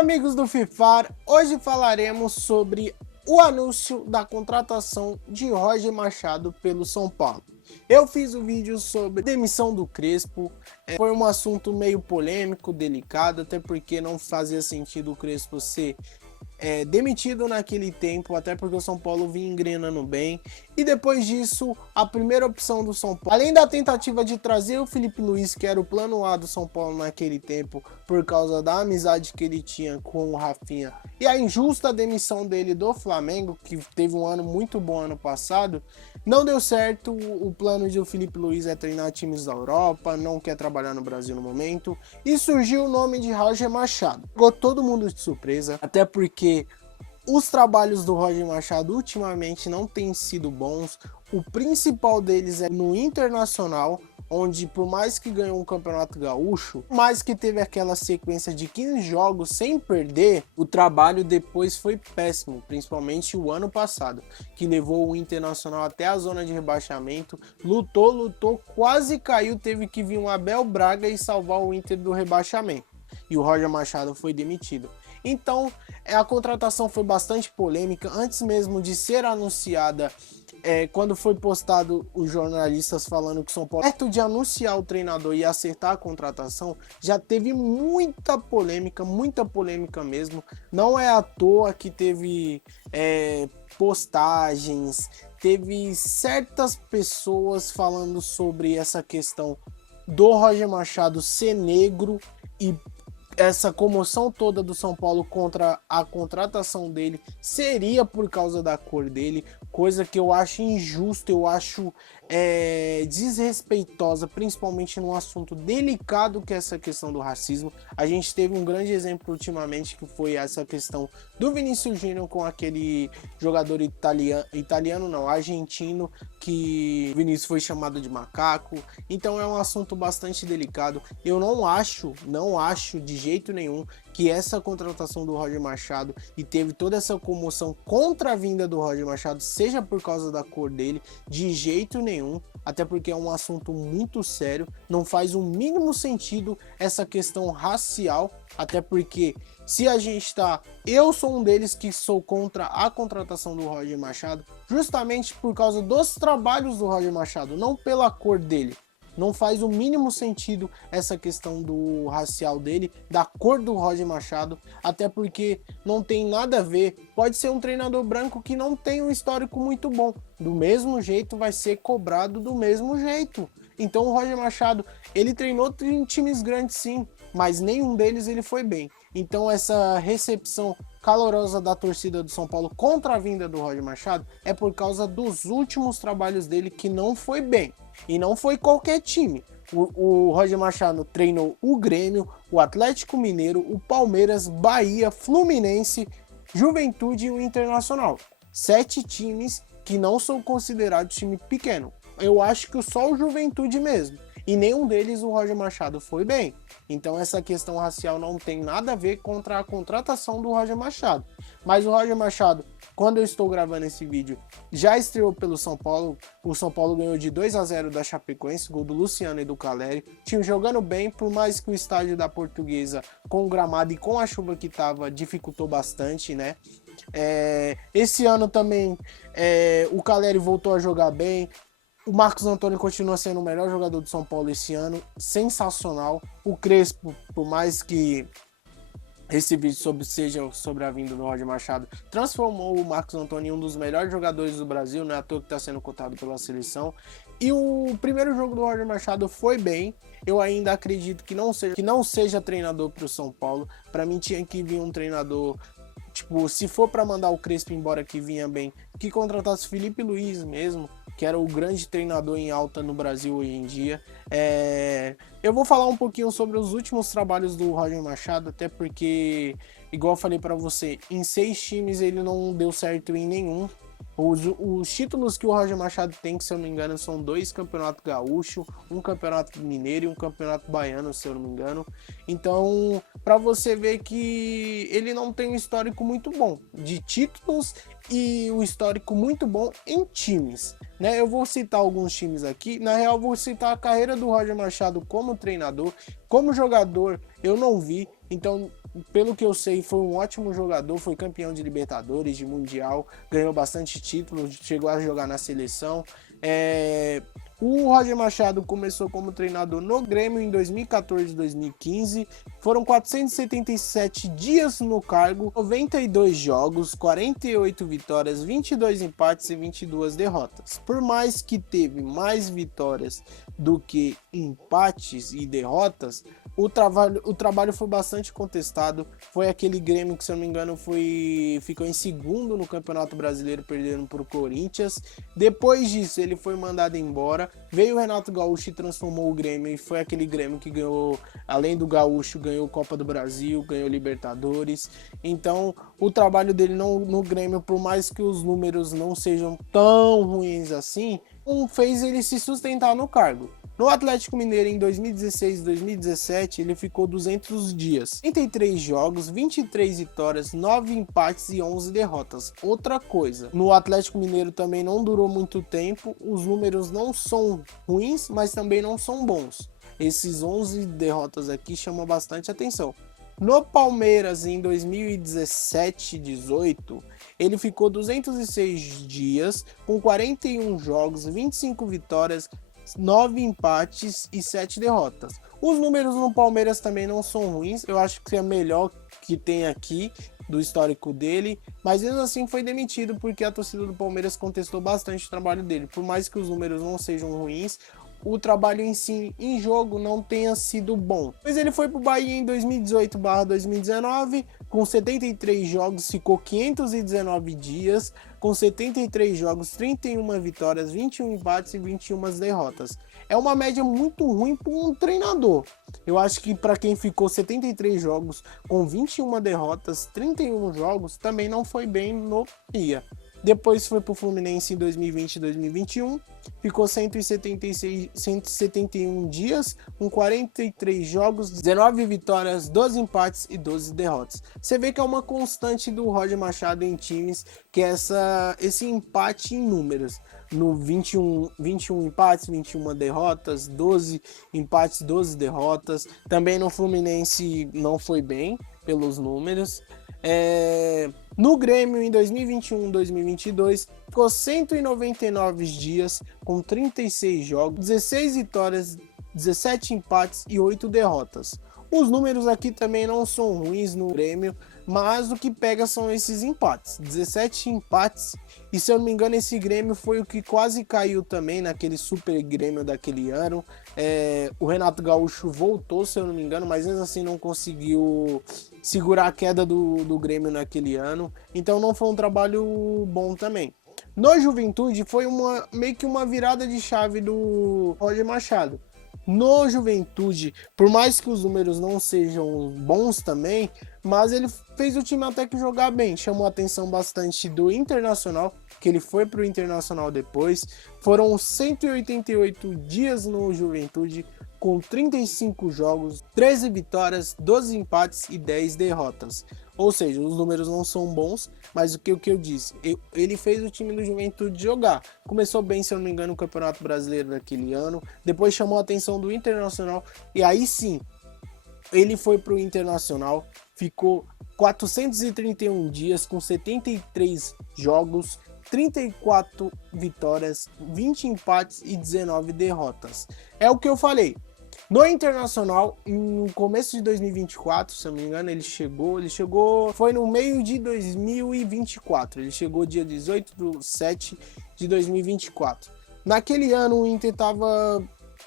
amigos do FIFAR, hoje falaremos sobre o anúncio da contratação de Roger Machado pelo São Paulo. Eu fiz um vídeo sobre a demissão do Crespo, foi um assunto meio polêmico, delicado, até porque não fazia sentido o Crespo ser demitido naquele tempo, até porque o São Paulo vinha engrenando bem. E depois disso, a primeira opção do São Paulo, além da tentativa de trazer o Felipe Luiz, que era o plano A do São Paulo naquele tempo, por causa da amizade que ele tinha com o Rafinha, e a injusta demissão dele do Flamengo, que teve um ano muito bom ano passado, não deu certo. O plano de o Felipe Luiz é treinar times da Europa, não quer trabalhar no Brasil no momento, e surgiu o nome de Roger Machado. Ficou todo mundo de surpresa, até porque os trabalhos do Roger Machado ultimamente não têm sido bons. O principal deles é no Internacional, onde por mais que ganhou um campeonato gaúcho, mais que teve aquela sequência de 15 jogos sem perder, o trabalho depois foi péssimo, principalmente o ano passado, que levou o Internacional até a zona de rebaixamento, lutou, quase caiu, teve que vir um Abel Braga e salvar o Inter do rebaixamento, e o Roger Machado foi demitido. Então, a contratação foi bastante polêmica, antes mesmo de ser anunciada. Quando foi postado os jornalistas falando que o São Paulo, perto de anunciar o treinador e acertar a contratação, já teve muita polêmica mesmo. Não é à toa que teve postagens, teve certas pessoas falando sobre essa questão do Roger Machado ser negro, e essa comoção toda do São Paulo contra a contratação dele seria por causa da cor dele, coisa que eu acho injusto, eu acho desrespeitosa, principalmente num assunto delicado que é essa questão do racismo. A gente teve um grande exemplo ultimamente, que foi essa questão do Vinícius Júnior com aquele jogador argentino, que o Vinícius foi chamado de macaco. Então é um assunto bastante delicado. Eu não acho de jeito nenhum que essa contratação do Roger Machado, e teve toda essa comoção contra a vinda do Roger Machado, seja por causa da cor dele, de jeito nenhum, até porque é um assunto muito sério, não faz o mínimo sentido essa questão racial, até porque se a gente eu sou um deles que sou contra a contratação do Roger Machado, justamente por causa dos trabalhos do Roger Machado, não pela cor dele. Não faz o mínimo sentido essa questão do racial dele, da cor do Roger Machado, até porque não tem nada a ver. Pode ser um treinador branco que não tem um histórico muito bom, do mesmo jeito vai ser cobrado do mesmo jeito. Então o Roger Machado, ele treinou em times grandes sim, mas nenhum deles ele foi bem. Então essa recepção calorosa da torcida do São Paulo contra a vinda do Roger Machado é por causa dos últimos trabalhos dele, que não foi bem. E não foi qualquer time. O Roger Machado treinou o Grêmio, o Atlético Mineiro, o Palmeiras, Bahia, Fluminense, Juventude e o Internacional. 7 times que não são considerados time pequeno. Eu acho que só o Juventude mesmo. E nenhum deles o Roger Machado foi bem. Então essa questão racial não tem nada a ver contra a contratação do Roger Machado. Mas o Roger Machado, quando eu estou gravando esse vídeo, já estreou pelo São Paulo. O São Paulo ganhou de 2-0 da Chapecoense, gol do Luciano e do Caleri. Time jogando bem, por mais que o estádio da Portuguesa, com o gramado e com a chuva que estava, dificultou bastante, né? Esse ano também o Caleri voltou a jogar bem. O Marcos Antônio continua sendo o melhor jogador do São Paulo esse ano, sensacional. O Crespo, por mais que esse vídeo seja sobre a vinda do Roger Machado, transformou o Marcos Antônio em um dos melhores jogadores do Brasil, não é à toa que está sendo cotado pela seleção. E o primeiro jogo do Roger Machado foi bem. Eu ainda acredito que não seja treinador para o São Paulo. Para mim tinha que vir um treinador, tipo, se for para mandar o Crespo embora, que vinha bem, que contratasse Felipe Luiz mesmo, que era o grande treinador em alta no Brasil hoje em dia. Eu vou falar um pouquinho sobre os últimos trabalhos do Roger Machado, até porque, igual eu falei para você, em 6 times ele não deu certo em nenhum. Os títulos que o Roger Machado tem, que se eu não me engano, são 2 campeonatos gaúcho, um campeonato mineiro e um campeonato baiano, se eu não me engano. Então, para você ver que ele não tem um histórico muito bom de títulos e um histórico muito bom em times, né? Eu vou citar alguns times aqui. Na real, vou citar a carreira do Roger Machado como treinador. Como jogador, eu não vi. Então, pelo que eu sei, foi um ótimo jogador, foi campeão de Libertadores, de Mundial, ganhou bastante títulos, chegou a jogar na seleção. O Roger Machado começou como treinador no Grêmio em 2014 e 2015. Foram 477 dias no cargo, 92 jogos, 48 vitórias, 22 empates e 22 derrotas. Por mais que teve mais vitórias do que empates e derrotas, o trabalho foi bastante contestado. Foi aquele Grêmio que, se eu não me engano, ficou em segundo no Campeonato Brasileiro, perdendo para o Corinthians. Depois disso, ele foi mandado embora. Veio o Renato Gaúcho e transformou o Grêmio. E foi aquele Grêmio que ganhou, além do Gaúcho, ganhou Copa do Brasil, ganhou Libertadores. Então, o trabalho dele no Grêmio, por mais que os números não sejam tão ruins assim, fez ele se sustentar no cargo. No Atlético Mineiro, em 2016 e 2017, ele ficou 200 dias, 33 jogos, 23 vitórias, 9 empates e 11 derrotas. Outra coisa, no Atlético Mineiro também não durou muito tempo, os números não são ruins, mas também não são bons. Esses 11 derrotas aqui chamam bastante atenção. No Palmeiras, em 2017 e 2018, ele ficou 206 dias, com 41 jogos, 25 vitórias, 9 empates e 7 derrotas. Os números no Palmeiras também não são ruins, eu acho que é melhor que tem aqui do histórico dele, mas mesmo assim foi demitido porque a torcida do Palmeiras contestou bastante o trabalho dele. Por mais que os números não sejam ruins, o trabalho em si, em jogo, não tenha sido bom. Mas ele foi para o Bahia em 2018/2019, com 73 jogos, ficou 519 dias, com 73 jogos, 31 vitórias, 21 empates e 21 derrotas. É uma média muito ruim para um treinador. Eu acho que para quem ficou 73 jogos com 21 derrotas, 31 jogos, também não foi bem no Bahia. Depois foi para o Fluminense em 2020 e 2021, ficou 171 dias, com 43 jogos, 19 vitórias, 12 empates e 12 derrotas. Você vê que é uma constante do Roger Machado em times, que é esse empate em números. No 21 empates, 21 derrotas, 12 empates, 12 derrotas. Também no Fluminense não foi bem pelos números. No Grêmio, em 2021-2022, ficou 199 dias, com 36 jogos, 16 vitórias, 17 empates e 8 derrotas. Os números aqui também não são ruins no Grêmio, mas o que pega são esses empates, 17 empates, e se eu não me engano esse Grêmio foi o que quase caiu também naquele super Grêmio daquele ano. O Renato Gaúcho voltou, se eu não me engano, mas mesmo assim não conseguiu segurar a queda do Grêmio naquele ano, então não foi um trabalho bom também. No Juventude foi meio que uma virada de chave do Roger Machado. No Juventude, por mais que os números não sejam bons também, mas ele fez o time até que jogar bem, chamou a atenção bastante do Internacional, que ele foi para o Internacional depois. Foram 188 dias no Juventude, com 35 jogos, 13 vitórias, 12 empates e 10 derrotas. Ou seja, os números não são bons, mas o que eu disse, ele fez o time do Juventude jogar. Começou bem, se eu não me engano, no Campeonato Brasileiro daquele ano, depois chamou a atenção do Internacional, e aí sim, ele foi para o Internacional, ficou 431 dias com 73 jogos, 34 vitórias, 20 empates e 19 derrotas. É o que eu falei. No Internacional, no começo de 2024, se eu não me engano, ele chegou, foi no meio de 2024, ele chegou dia 18/7/2024. Naquele ano o Inter estava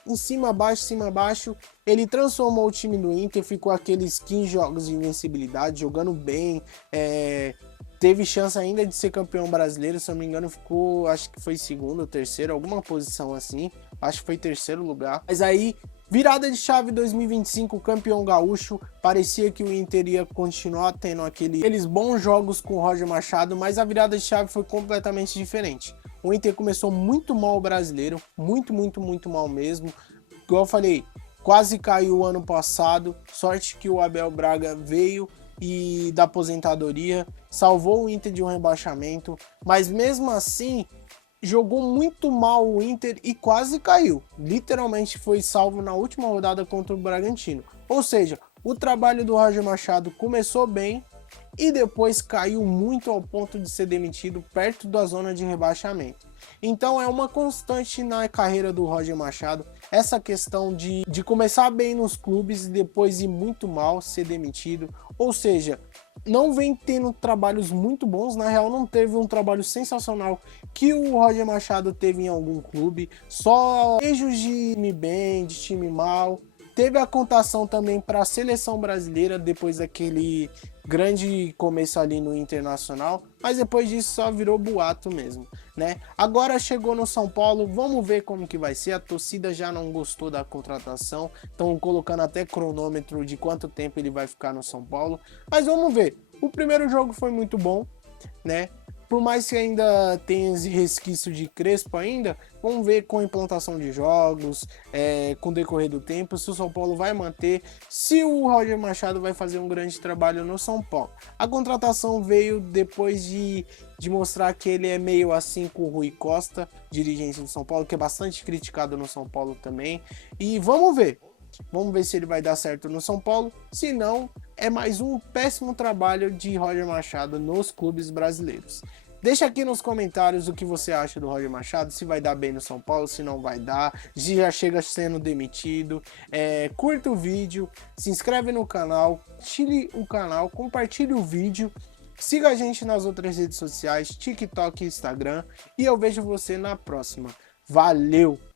em cima, abaixo, ele transformou o time do Inter, ficou aqueles 15 jogos de invencibilidade, jogando bem, teve chance ainda de ser campeão brasileiro, se eu não me engano ficou, acho que foi segundo ou terceiro, alguma posição assim, acho que foi terceiro lugar, mas aí virada de chave 2025, campeão gaúcho, parecia que o Inter ia continuar tendo aqueles bons jogos com o Roger Machado, mas a virada de chave foi completamente diferente. O Inter começou muito mal o brasileiro, muito mal mesmo. Igual eu falei, quase caiu o ano passado, sorte que o Abel Braga veio e da aposentadoria, salvou o Inter de um rebaixamento, mas mesmo assim jogou muito mal o Inter e quase caiu. Literalmente foi salvo na última rodada contra o Bragantino. Ou seja, O trabalho do Roger Machado começou bem e depois caiu muito ao ponto de ser demitido perto da zona de rebaixamento. Então é uma constante na carreira do Roger Machado essa questão de começar bem nos clubes e depois ir muito mal, ser demitido. Ou seja, não vem tendo trabalhos muito bons, na real não teve um trabalho sensacional que o Roger Machado teve em algum clube, só beijos de time bem, de time mal. Teve a contação também para a seleção brasileira depois daquele grande começo ali no Internacional, mas depois disso só virou boato mesmo, né? Agora chegou no São Paulo, vamos ver como que vai ser. A torcida já não gostou da contratação, estão colocando até cronômetro de quanto tempo ele vai ficar no São Paulo, mas vamos ver. O primeiro jogo foi muito bom, né? Por mais que ainda tenha esse resquício de Crespo ainda, vamos ver com a implantação de jogos, com o decorrer do tempo, se o São Paulo vai manter, se o Roger Machado vai fazer um grande trabalho no São Paulo. A contratação veio depois de mostrar que ele é meio assim com o Rui Costa, dirigente do São Paulo, que é bastante criticado no São Paulo também. E vamos ver. Vamos ver se ele vai dar certo no São Paulo. Se não, é mais um péssimo trabalho de Roger Machado nos clubes brasileiros. Deixa aqui nos comentários o que você acha do Roger Machado, se vai dar bem no São Paulo, se não vai dar, se já chega sendo demitido. Curta o vídeo, se inscreve no canal, compartilhe o vídeo, siga a gente nas outras redes sociais, TikTok e Instagram, e eu vejo você na próxima. Valeu!